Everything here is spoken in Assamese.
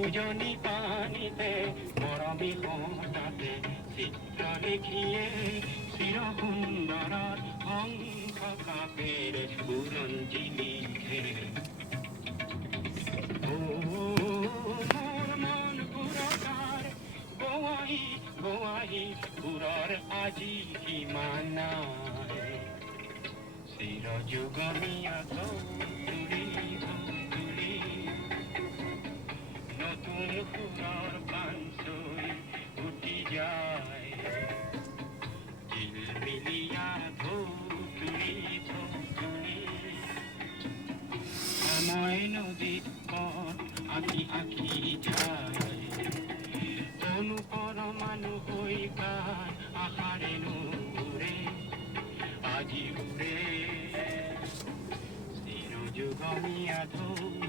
উজনি পানীতে মৰমী হঠাতে চিত্ৰ লিখিয়ে চিৰ সুন্দৰৰ হংস কাপেৰ বুৰঞ্জী লিখে মোৰ মন পুৰকাৰ গোৱাহী গোৱাহী সুৰৰ আজি সীমা নাই চিৰ যুগমীয়া ধৌতুলি ধৌতুলি নতুন সুৰৰ পাঞ্চৈ উঠি যায় জিলমিলিয়া ধৌতুলি ধৌতুলি সময় নদীত পথ আঁকি আঁকি যায় অনুপৰমাণু হৈ গান আশাৰে নুৰে আজি উৰে চিৰ যুগমীয়া ধৌ